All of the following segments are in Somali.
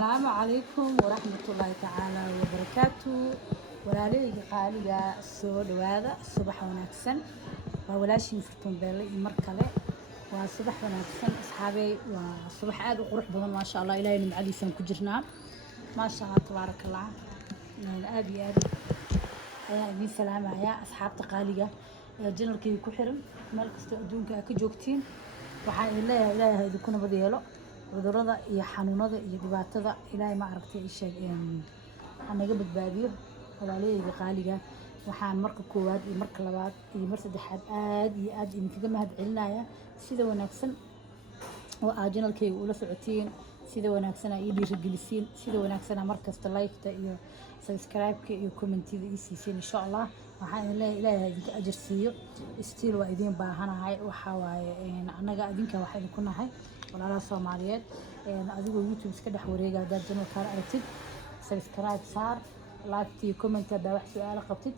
السلام عليكم ورحمة الله تعالى وبركاته. ولالي قالي السود وهذا الصبح ونكسن وولاشين فرتون بالي مركلة والصبح ونكسن أصحابي والصبح عاد وقروح بدن ما شاء الله إلهي من علي سن كجرنا ما شاء الله تبارك الله. يعني أبي يا أبي سلام يا أصحاب تقالية جنر كي كحرم ملك استودون كجوكتين وحان إلهي هذا كنا بديله cudurada iyo xanuunada iyo dhibaatada ilaahay ma aragtay isheeg anaga badbaadiyo walaaleyga qaaliga waxaan marka koowaad iyo marka labaad iyo marka saddexaad aad idinkaga mahad celinaya sida wanaagsan oo aad channelkayga ula socotiin sida wanaagsan ay dhiirigelisiin sida wanaagsan markasta like-ta iyo subscribe-ka iyo comment-ida ii siiseen insha Allah waxaan ilaahay idinka ajir siiyo still waa idin baahanahay waxa waaye anaga idinka waxa idinku nahay walaalaha Soomaaliyeed adigoo YouTube iska dhex wareega dad channel ka aragtid subscribe saar like iyo comment hada wax su'aalo qabtid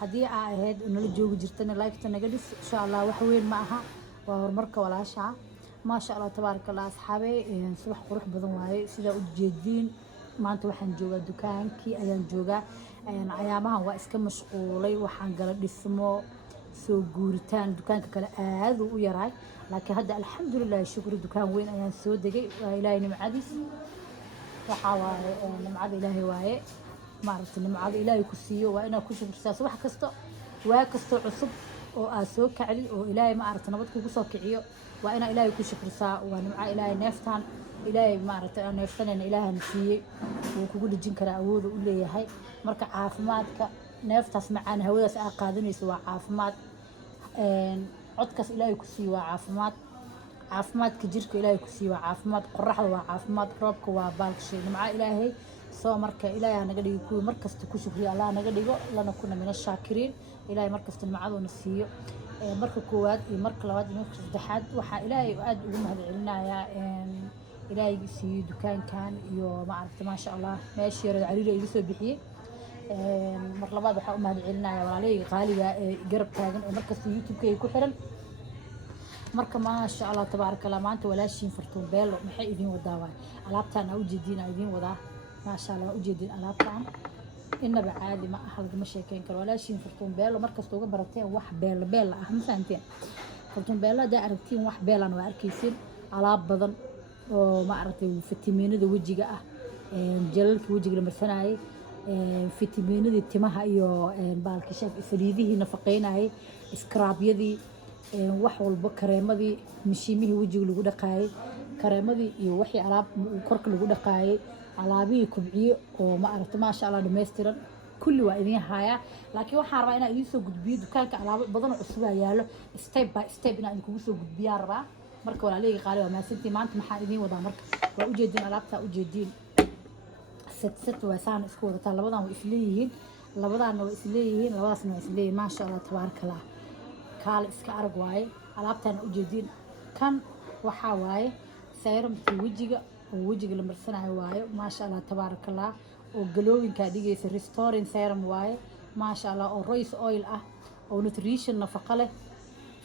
hadii aad ahayd nala joogi jirtana like-ta naga dhis insha Allah wax weyn ma aha waa horumarka walaasha ما شاء الله تبارك الله أصحابي صباح قروح بدن واي سيدا وجدين ما أنت وحن جوجا دكان كي أيام جوجا أيامها هو إسكا مشغولي وحن قرد اسمه سو جورتان دكان كلا هذا ويراي لكن هذا الحمد لله شكر الدكان وين أيام سو دقي إلهي نمعديس وحاول نمعد إلهي واي ما عرفت نمعد إلهي كسيه وأنا كشف رسالة صباح كستو وكستو عصب وأسوق كعلي وإلهي ما عرفت نبضك كسو كعيو وأنا إلهي كل شكر ساء ونمع إلهي نفتان إلهي معرفة أنا نفتان أنا إلهي نسيه وكل الجن كلا أود وقولي هاي مركع عافماتك نفتس معنا هو يس أقادني سوا عافمات عدكس إلهي كسي وعافمات عافمات كجرك إلهي كسي وعافمات قرحة وعافمات ربك وبالك شيء نمع إلهي سوا مركع إلهي أنا قد يكون مركز تكشف الله أنا قد يقول لنا كنا من الشاكرين إلهي مركز المعاد ونسيه marka koowaad iyo marka labaad iyo marka saddexaad waxa ilaahay aad ugu mahad celinayaa ilaahay si dukaankan iyo ma aragtay ma sha Allah meeshii yar cariiri iga soo bixiyay mar labaad waxa u mahad celinayaa walaaleyga qaaliga ee garab taagan oo markasta YouTube-ka ku xiran marka ma sha Allah tabaaraka Allah maanta walaashiin fartuun beelo maxay idin wadaa alaabtaan u jeedina idin wadaa ma sha Allah u jeedin alaabtaan إنما عادي ما أحد مشي كين كل ولا شيء فرتون بيل ومركز توجه برتين واحد بيل أهم سنتين فرتون بيل ده عرفتين واحد بيل أنا وأركيسين على بدن وما عرفتي فيتامين ده وجه جاء جلك وجه لما سناي فيتامين ده تمها إياه بالكشاف إسرائيلي هنا فقينا هاي سكراب يدي وحول بكرامة دي مشيمه وجه اللي جوده قاي كرامة دي يوحي على كرك اللي جوده قاي علابي كبعي وما عرفت ما شاء الله دمسترن كل واحدين هايا لكن waxaan rabaa inaan idin soo gudbiyo dukaanka alaabo badan oo cusub yaalo step by step inaan idin kugu soo gudbiyo rabaa marka walaaleyga qaali waa maasantii maanta maxaan idin wadaa marka waa u jeedin alaabta u jeedin set waasaan isku wadataa labadan way isleeyihiin labadaasna way isleeyihiin ma sha Allah tabaarakallah kaal iska arag waaye alaabtan u jeedin kan waxa waaye seerumka wajiga ووجهك لما رسناه واي ما شاء الله تبارك الله وقلوين كاديجيس ريستورين سيرم واي ما شاء الله والرئيس أويل ونوتريشن نفقة له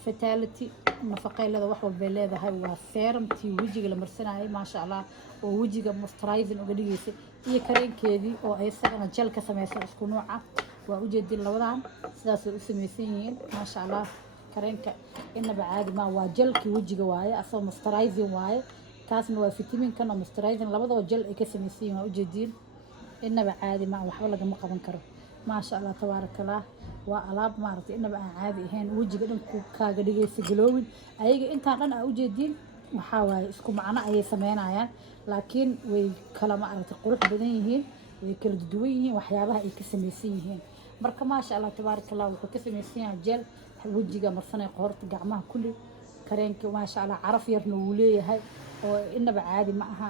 فتالتي نفقة له وحول بالله هاي وسيرم تي وجهك لما رسناه ما شاء الله ووجهك مسترايزن وقديجيس هي كرين كذي أو أي سنة جل كسمة سكونوعة ووجد اللودان سلاس اسميسين ما شاء الله كرين إنه بعد ما وجلك وجهك واي أصلا مسترايزن واي كاسم هو فيتامين كان مسترايزن لبضة وجل كسميسين وجدين إنه عادي ما وحول لك مقابن كره ما شاء الله تبارك الله وألاب ما عرفت إنه عادي هين وجه قدام كاجدي سجلوين أيجي أنت أنا وجدين وحاول اسكو معنا أي سمين عيان لكن وكلام عرفت قروح بدنيهين وكل دويهين وحيابها كسميسين مركب ما شاء الله تبارك الله وكسميسين جل وجهه مرسنا قهرت جعمها كله كرينك ما شاء الله عرف يرنوليه هاي وإنما عادي معها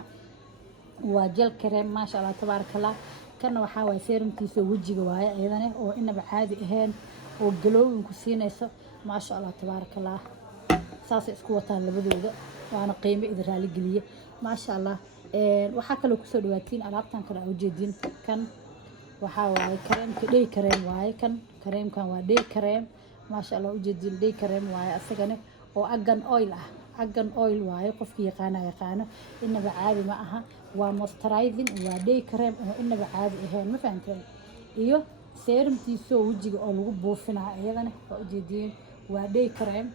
وجل كريم ما شاء الله تبارك الله كنا وحاول سيرم تيسو وجهه وهاي أيضا وإنما عادي هين وقلوب كسينة ما شاء الله تبارك الله ساس إسكوتان لبدو وأنا قيمة إذا رالي قلية ما شاء الله وحكى له كسر دواتين ألعبتان كلا وجدين كان وحاول كريم كدي كريم وهاي كان كريم كان ودي كريم ما شاء الله وجدين دي كريم وهاي أسجنه وأجن أويل argan oil waaye qofkii yaqaano inaba caadi ma aha waa moisturizing waa day cream oo inaba caadi ahayn ma fahanteen iyo serumtiisoo wejiga oo lagu buufinaa iyadana waa ujeediyeen waa day cream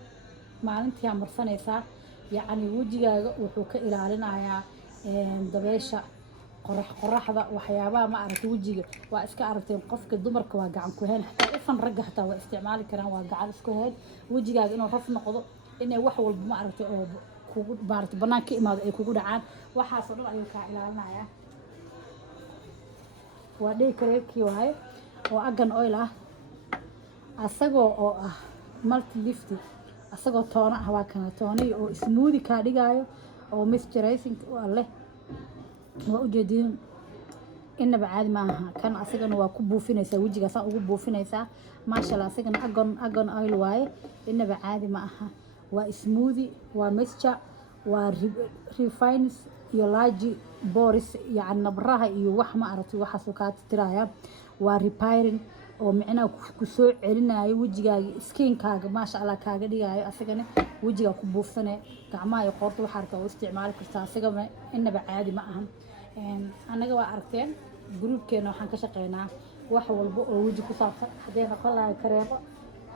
maalintii marsanaysaa yacni wejigaaga wuxuu ka ilaalinayaa dabeesha qoraxda waxyaabaha ma aragtay wejiga waa iska aragteen qofka dumarka waa gacan ku heen xataa ifan ragga xataa waa isticmaali karaan waa gacan isku heen wejigaaga inuu raf noqdo inay wax walba ma aragtay oo kugu maaragtay bannaan ka imaado ay kugu dhacaan waxaasoo dhan ayuu kaa ilaalinayaa waa day creamkii waaye oo argan oil ah asagoo oo ah multi lifty asagoo toona ah waa kana toonay oo smoothie kaa dhigaayo oo moisturizing leh waa ujeedin inaba caadi ma aha kan asagana waa ku buufinaysaa wejigaasaan ugu buufinaysaa maasha allah asagana argan oil waaye inaba caadi ma aha waa smoothie waa moisture waa refines iyo large boris yacni nabraha iyo wax ma aragtay waxaasuu kaa tirtiraya waa repairing oo micnaha ku soo celinayo wejigaaga skinkaaga maasha allah kaaga dhigayo asagana wejigaa ku buufsane gacmaha iyo qoorta waxaa aragtaa oo isticmaali kartaa asagana inaba caadi ma ahan annaga waa aragteen gruubkeena waxaan ka shaqeynaa wax walba oo weji ku saabsan hadday noqon lahayn kareemo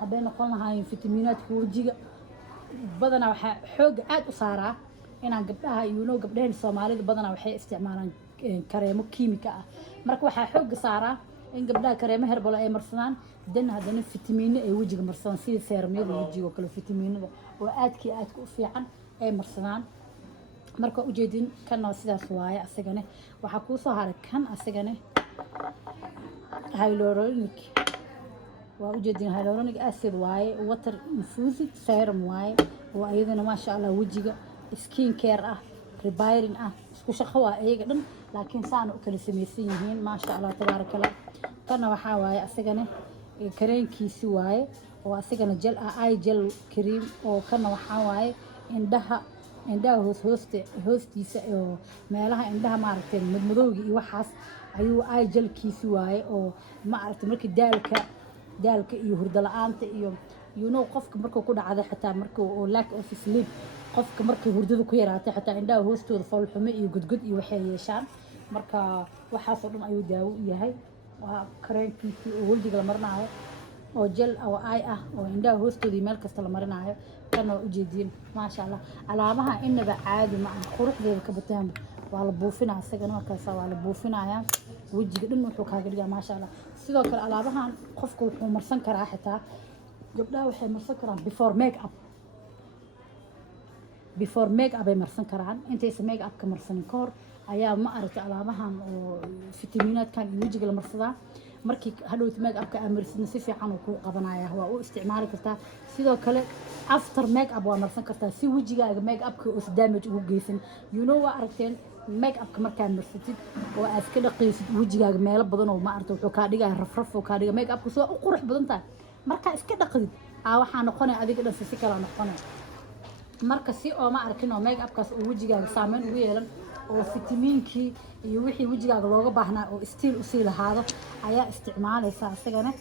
hadday noqon lahayn fitamiinaadka wejiga badanaa waxaa xooga aad u saaraa inaan gabdhaha iyo gabdhaheena soomaalida badanaa waxay isticmaalaan kareemo kiimika ah marka waxaa xooga saaraa in gabdhaha kareemo herbal ay marsadaan haddana fitamiino ay wejiga marsadaan sida seerumyada wejiga oo kale fitamiinada oo aadka u fiican ay marsadaan marka ujeedin kana sidaas waaye asagana waxaa kuu soo haray kan asagana hyaluronic waa ujeedin hyaluronic acid waaye water infused serum waaye oo ayadana maasha allah wejiga skin care ah repairing ah isku shaqo waa iyaga dhan laakiin saana u kala samaysan yihiin maasha allah tabaarakallah kana waxaa waaye asagana kareenkiisi waaye oo asagana gel ah eye gel cream oo kana waxaa waaye indhaha hoostiisa oo meelaha indhaha maaragtay madmadowga iyo waxaas ayuu eye gelkiisi waaye oo ma aragtay markii daalka iyo hurdo la-aanta iyo qofka markuu ku dhacday xataa markuu oo lack of sleep qofka markay hurdada ku yaraatay xataa indhaha hoostooda foolxumo iyo gudgud iyo waxay yeeshaan marka waxaasoo dhan ayuu daawo u yahay waa kareenkiisii oo wejiga la marinayo oo gel oo ay ah oo indhaha hoostooda meel kasta la marinayo kana waa ujeediyeen maasha allah alaabaha inaba caadi ma aha quruxdeeda ka bataan waa la buufinaa asagana markaas waa la buufinayaa wejiga dhan wuxuu kaaga dhigaa maasha allah sidoo kale alaabahan qofka wuxuu marsan karaa xitaa gabdhaha waxay marsan karaan before make up ay marsan karaan intaysan make up ka marsanin ka hor ayaa ma aragtay alaabahan oo fitamiinaadkan iyo wejiga la marsadaa markii hadhowta make upka aad marsidna si fiican uu kuu qabanaya waa u isticmaali kartaa sidoo kale after make up waa marsan kartaa si wejigaaga make upka oo damage ugu geysan waa aragteen make upka markaad marsatid oo aad ka dhaqaysid wejigaaga meelo badan oo ma aragtay wuxuu kaa dhigaya rafraf oo kaa dhiga make upka soo u qurux badan tahay markaa iska dhaqdid waxaa noqonaya adiga dhan si kala noqonaya marka si oo ma arkin oo make upkaas oo wejigaaga saameyn ugu yeelan oo fitamiinkii iyo wixii wejigaaga looga baahnaa oo stiil usii lahaado ayaa isticmaalaysaa asagana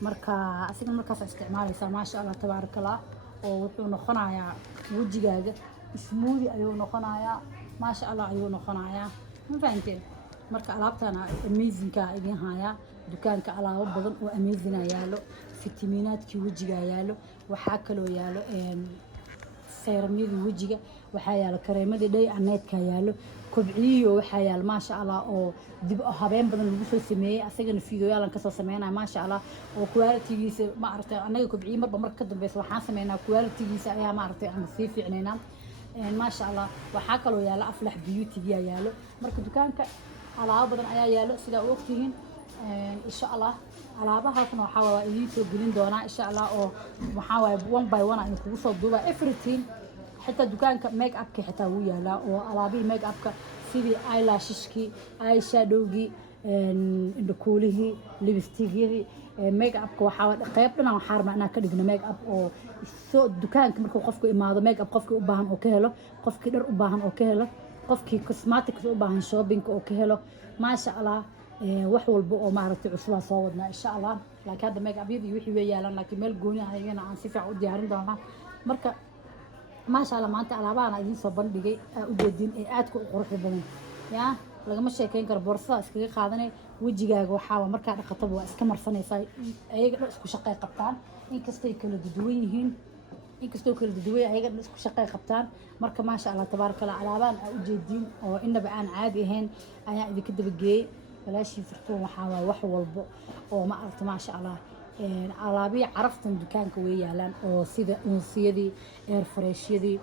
markaas isticmaalaysaa maasha allah tabaarakallah oo wuxuu noqonayaa wejigaaga smoothie ayuu noqonayaa maasha allah ayuu noqonayaa ma fahanteen marka alaabtana amazingka idin hayaa dukaanka alaabo badan oo amazing yaalo fitamiinaadkii wejiga yaalo waxaa kaloo yaalo seerumyadii wejiga waxaa yaalo kareemadii day aneedka yaalo kobciyo waxaa yaalo maasha allah oo dib habeen badan lagu soo sameeyey asagana fiidooyaalan kasoo sameynaya maasha allah oo qualitigiisa ma aragtay anaga kobciyo marka ka dambeysa waxaan sameynaa qualitigiisa ayaa ma aragtay aan sii fiicnaynaa maasha allah waxaa kaloo yaalo aflax beautyga yaalo marka dukaanka alaabo badan ayaa yaalo sidaa u ogtihiin insha allah alaabahaasna waxaa waa idiin soo gelin doonaa insha allah oo waxaa waaye one by one aan kugu soo duubaa everything xitaa dukaanka make upka xitaa wuu yaalaa oo alaabihii make upka sidii eyelashishkii eyeshadowgii indhakuulihii lipstigyadii make upka waxaa qayb dhan waxaa rabnaa inaan ka dhigno make up oo soo dukaanka markuu qofku imaado make up qofkii u baahan oo ka helo qofkii dhar u baahan oo ka helo qofkii cosmetics u baahan shopping oo ka helo maasha allah wax walba oo maaragtay cusubaa soo wadnaa insha allah laakiin hadda make up yadii wixii way yaalaan laakiin meel gooni ah ayagana aan si fiican u diyaarin doonaa marka ما شاء الله maanta alaabahan idin soo bandhigay u jeedin ee aad ku qurux badan yaa lagama sheekeyn karo boorsada iskaga qaadanay wajigaaga waxaa markaa dhaqataba waa iska marsanaysaa ayaga dhan isku shaqay qabtaan inkastoo kala duwan yihiin inkastoo kala duwan ayaga dhan isku shaqay qabtaan marka ma sha Allah tabaaraka Allah alaabahan u jeedin oo inaba aan caadi ahayn ayaa idinka dabageeyay walaashii firtoon waxaa waa wax walbo oo ma aragta ma sha Allah alaabiya caraftan dukaanka way yaalaan oo sida unsiyadii air freshyadii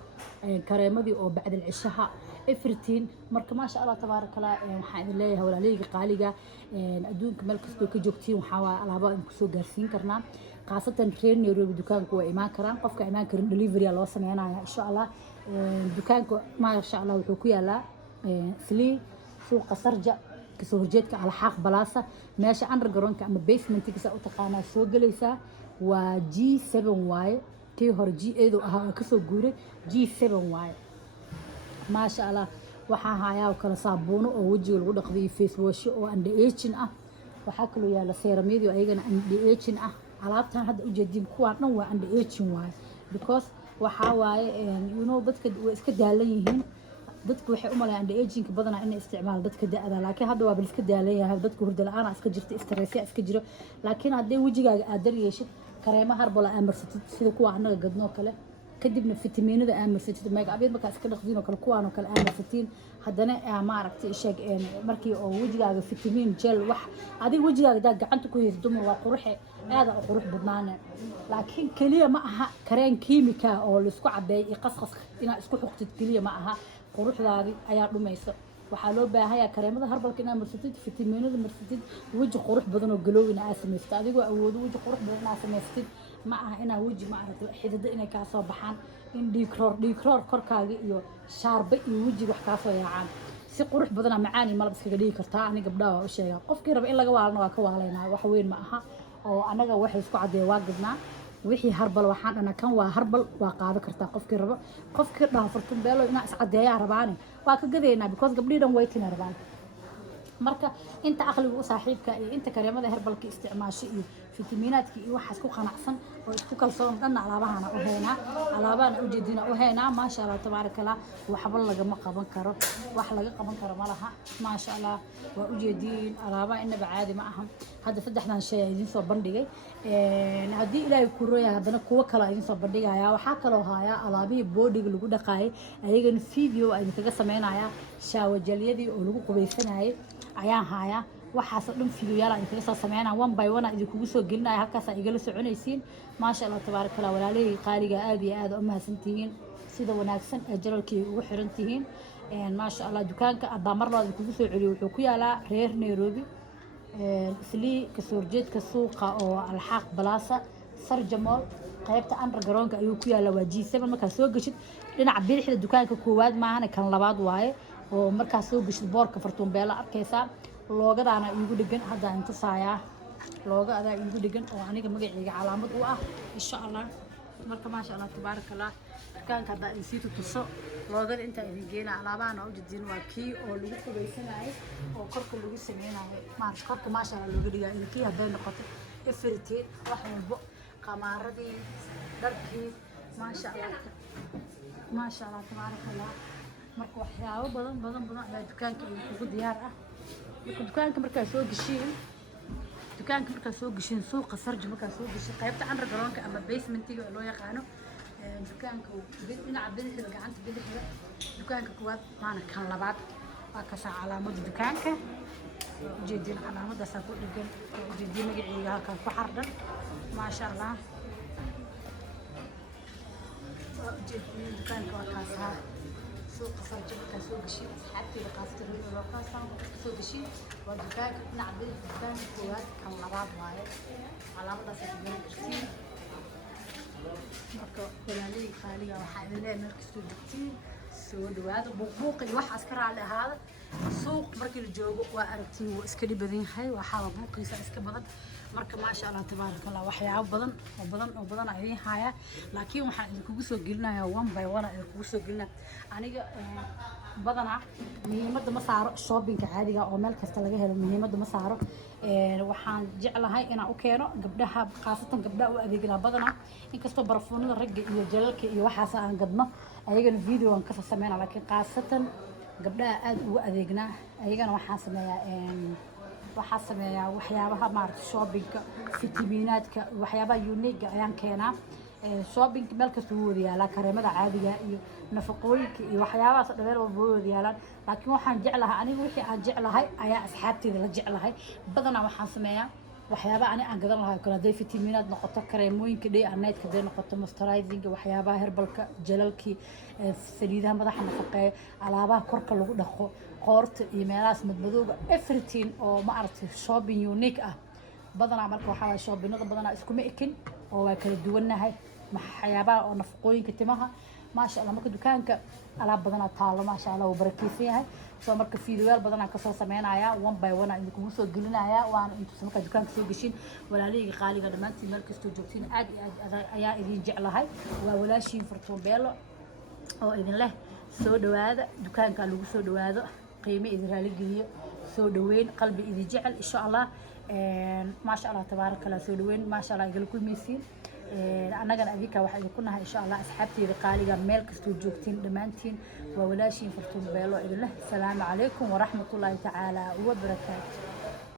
kareemadii oo bacda cishaha everything marka ma sha Allah tabaaraka Allah waxaan idin leeyahay walaaleyga qaaliga adduunka meel kastoo ka joogtiin waxaa waa alaabo in ku soo gaarsiin karnaa qaasatan reer Nairobi dukaanku waa imaan karaan qofka imaan karin delivery loo sameeynaya insha Allah dukaanku ma sha Allah wuxuu ku yaalaa Sli suuqa Sarja kasoo horjeedka alxaaq balaasa meesha underground ama basementiga u taqaanaa soo galaysaa waa G7 waaye tii hore G8 ahaa ka soo guuray G7 waaye ma sha Allah waxaa hayaa kala saabuuno oo wajiga lagu dhaqday face wash oo anti aging ah waxaa kaloo yaala seramyada ayagana anti aging ah alaabtan hadda u jeedin kuwa dhan waa anti aging waaye because waxa waaye dadka way iska daalan yihiin dadku waxay u maleeyaan aging badana inay isticmaal dadka da'da laakiin hadda waa iska daalan yahay dadku hurdo la'aan iska jirta stress iska jiro laakiin haddii wajigaaga aad daryeeshid kareema harbal aan marsatid sida kuwa anaga gadno kale kadibna fitamiinada aan marsatid makeup marka iska dhaqdiin oo kale kuwaan oo kale aan marsatiin haddana ma aragtay sheeg markii oo wajigaaga fitamiin gel wax adiga wajigaaga daa gacanta ku haysto dumar waa qurux aad u qurux badnaan laakiin kaliya ma aha kareen kiimika oo la isku cadeey qasqas ina isku xuqtid kaliya ma aha quruxdaadi ayaa dhumaysa waxaa loo baahayaa kareemada harbalka inaad marsatid fitamiinada marsatid waji qurux badan oo galowina aad samaystid adigoo awoodo waji qurux badan aad samaystid ma aha inaa waji ma aragtay xididada inay kaa soo baxaan in dhiigroor korkaaga iyo shaarba iyo waji wax kaa soo yaacaan si qurux badan macaani malab iskaga dhigi kartaa aniga gabdhaha waa u sheegaa qofkii raba in laga waalno waa ka waalaynaa wax weyn ma aha oo anaga waxay isku cadeeya waa gadnaa wixii harbal waxaan dhana kan waa harbal waa qaado kartaa qofkii rabo qofkii dhaafurtun beelo inaa is cadeeyaa rabaani waa ka gadeynaa because gabdhii dhan way tina rabaan marka inta aqliga u saaxiibka iyo inta kareemada herbalka isticmaasho iyo fitamiinaadka iyo waxaas ku qanacsan oo isku kalsoon dhan alaabahana u heynaa alaabahana u jeedina u heynaa ma sha Allah tabaaraka Allah waxba lagama qaban karo wax laga qaban karo malaha ma sha Allah waa u jeedin alaabaha inaba caadi ma aha hadda saddexdan shay idin soo bandhigay haddii ilaahay ku rooyaa haddana kuwa kale idin soo bandhigaya waxaa kaloo haya alaabihii boodiga lagu dhaqaayay ayagana video ay kaga sameynaya shaawajalyadii oo lagu qubaysanayay ayaan haya waxaas dhan fiidiyoyaal aan kaga soo sameynaa one by one idin kugu soo gelinaya halkaas ay igala soconaysiin ma sha Allah tabaaraka Allah walaalay qaaliga aad iyo aad u mahadsantihiin sida wanaagsan ee jalalkii ugu xiran tihiin ma sha Allah dukaanka adamar loo idin kugu soo celiyo wuxuu ku yaalaa reer Nairobi Sli kasoo horjeedka suuqa oo alxaaq balaasa Sarja Mall qaybta underground ayuu ku yaalaa waa G7 marka soo gashid dhinaca bidixda dukaanka koowaad maahan kan labaad waaye oo marka soo gashid boorka fartuun beela arkaysaa loogadaana igu dhigan hadda inta saaya looga adaa igu dhigan oo aniga magacayga calaamad u ah insha Allah marka ma sha Allah tabaaraka Allah dukaanka hadda in sii tuso loogada inta idin geena alaabahan oo jidin waa kii oo lagu qubaysanay oo korka lagu sameeyay korka ma sha Allah looga dhigay in kii haday noqoto everything wax walbo qamaaradii dharkii ma sha Allah tabaaraka Allah marka waxyaabo badan ayaa dukaanka ugu diyaar ah dukaanka markaa soo gashin suuqa Sarja markaa soo gashin qaybta underground ama basementiga loo yaqaano dukaanka dhinaca bidixda gacanta bidixda dukaanka koowaad maana kan labaad waa ka calaamada dukaanka ujeedin calaamadaas ku dhigan ujeedin magacayga halkan ku xardhan ma sha Allah ujeedin dukaanka waa kaas suuqa Sarja markaa soo gashin asxaabteyda qaasatan loo qaasaan soo gashin waa dukaanka dhinaca bidixda dukaanka koowaad kan labaad waaye calaamadaas ku dhigan marka walaalay qaaliga waxa idin leeyahay markii joogtiin soo dhawaada buuq iyo wax askar aan ahaada suuq markii la joogo waa aragtiin waa iska dhibadan yahay waxa buuqiisa iska badan marka maasha allah tabaaraka allah waxyaabo badan ayay haya laakiin waxaan idinkugu soo gelinayaa one by one idinkugu soo gelinaa aniga badana muhiimadda ma saaro shoppingka caadiga oo meel kasta laga helo muhiimadda ma saaro waxaan jeclahay inaan u keeno gabdhaha khaasatan gabdhaha u adeegnaa badana inkastoo barafuunada ragga iyo jalalka iyo waxaas aan gadno ayagana video aan ka sameynaa laakiin khaasatan gabdhaha aad ugu adeegnaa ayagana waxaan sameeyaa waxyaabaha maaragtay shoppingka fitamiinaadka waxyaabaha unique ayaan keenaa shopping meel kasta wuu wada yaalaa kareemada caadiga iyo nafaqooyinka iyo waxyaabahaas dhameen walba way wada yaalaan laakiin waxaan jeclahay aniga wixii aan jeclahay ayaa asxaabteyda la jeclahay badanaa waxaan sameeyaa waxyaabaha ani aan gadan lahay kale hadday fitamiinaad noqoto kareemooyinka day and night hadday noqoto moisturizing waxyaabaha herbalka jalalkii saliidaha madaxa nafaqeeya alaabaha korka lagu dhaqo qoorta iyo meelahaas madmadowga everything oo ma aragtay shopping unique ah badanaa marka waxaa waay shoppingada badanaa iskuma ekin oo waa kala duwannahay waxyaabaha oo nafaqooyinka timaha maasha allah marka dukaanka alaab badanaa taalo maasha allah wuu barakeysan yahay soo marka fiidiyoyaal badanaa kasoo sameynaya one by one idinkugu soo gelinaya waana intuusa markaa dukaanka soo geshin walaalihayga qaaliga dhammaantiin meel kastoo joogtiin aad iyo aad ayaa idin jeclahay waa walaashiin Fartuun Beelo oo idin leh soo dhawaada dukaanka lagu soo dhawaado qiimo idin raali geliyo soo dhaweyn qalbi idin jecel insha allah maasha allah tabaaraka allah soo dhaweyn maasha allah igala kulmaysiin annagana adinka waxaa idinku nahay insha allah asxaabteyda qaaliga meel kastoo joogtiin dhammaantiin waa walaashiin Fartuun Beelo idin leh asalaamu calaykum waraxmatullaahi tacaala wabarakaatu